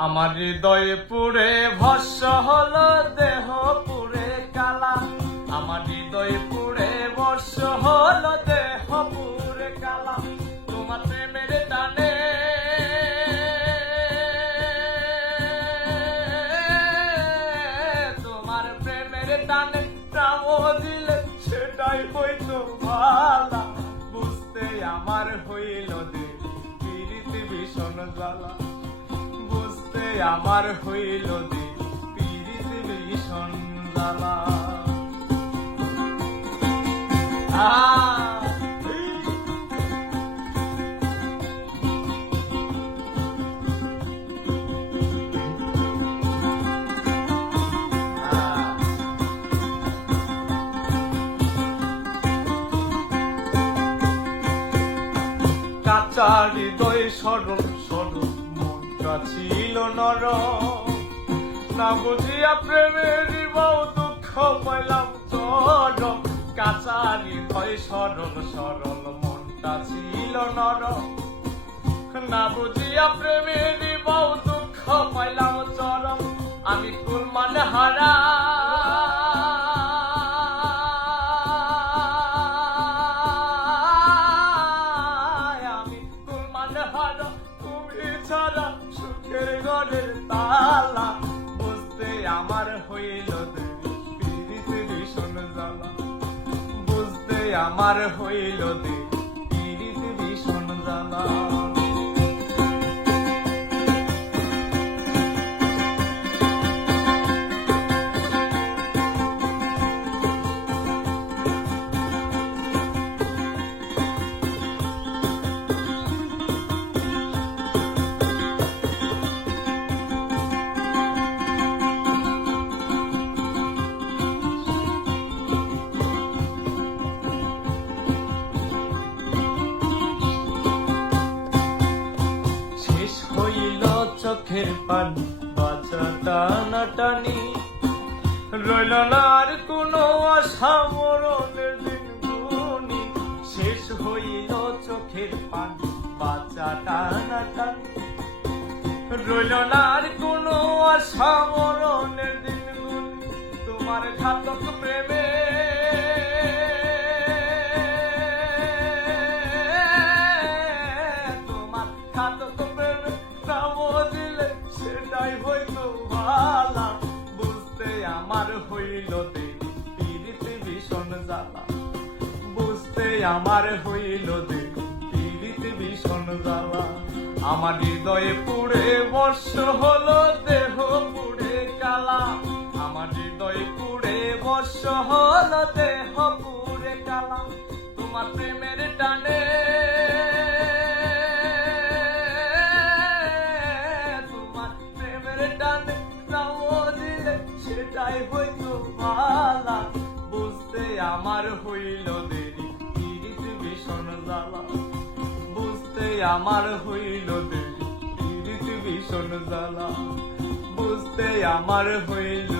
আমার হৃদয়ে পুড়ে ভস্য হলো দেহ পুড়ে কালা। আমার হৃদয়ে পুড়ে ভস্য হলো দেহ পুড়ে কালা। তোমার প্রেমের টানে তোমার প্রেমের টানে প্রাণ দিলে সেটাই হইতো ভালা। বুঝতে আমার হইল দে পীড়িত ভীষণ জ্বালা। বুঝতে আমার হইল দে পীড়িত ভীষণ জ্বালা। কাঁচা হৃদয় সরল সরল মনটা ছিল নরম। না বুঝিয়া প্রেমের বউ দুঃখ পাইলাম চরম। কাঁচা হৃদয় সরল সরল মনটা ছিল নরম। না বুঝিয়া প্রেমের বউ দুঃখ পাইলাম চরম। আমি কুল মানে হারা সুখের ঘরের তালা। বুঝতে আমার হইল দে পীড়িত ভীষণ জ্বালা। বুঝতে আমার হইল দে পীড়িত ভীষণ জ্বালা। চোখের পানি বাঁচা টানাটানি। রইল না আর কোনো আশা মরণের দিন গুনি। শেষ হইল চোখের পানি বাঁচা টানাটানি। রইল না আর কোনো আশা মরণের দিন গুনি। তোমার ঘাতক প্রেমে তোমার ঘাতক প্রেমে দিলে সেটাই হইতো ভালা। বুঝতে আমার হইল দে পীড়িত ভীষণ জ্বালা। বুঝতে আমার হইল দে পীড়িত ভীষণ জ্বালা। আমার হৃদয়ে পুড়ে বর্ষ হলো দেহ পুড়ে কালা। আমার হৃদয়ে পুড়ে বর্ষ হলো দেহ পুড়ে কালা। তোমার প্রেমের টানে সেটাই হইতো ভালা। বুঝতে আমার হইল দেরি পীড়িত ভীষণ জ্বালা। বুঝতে আমার হইল দেরি পীড়িত ভীষণ জ্বালা। বুঝতে আমার হইল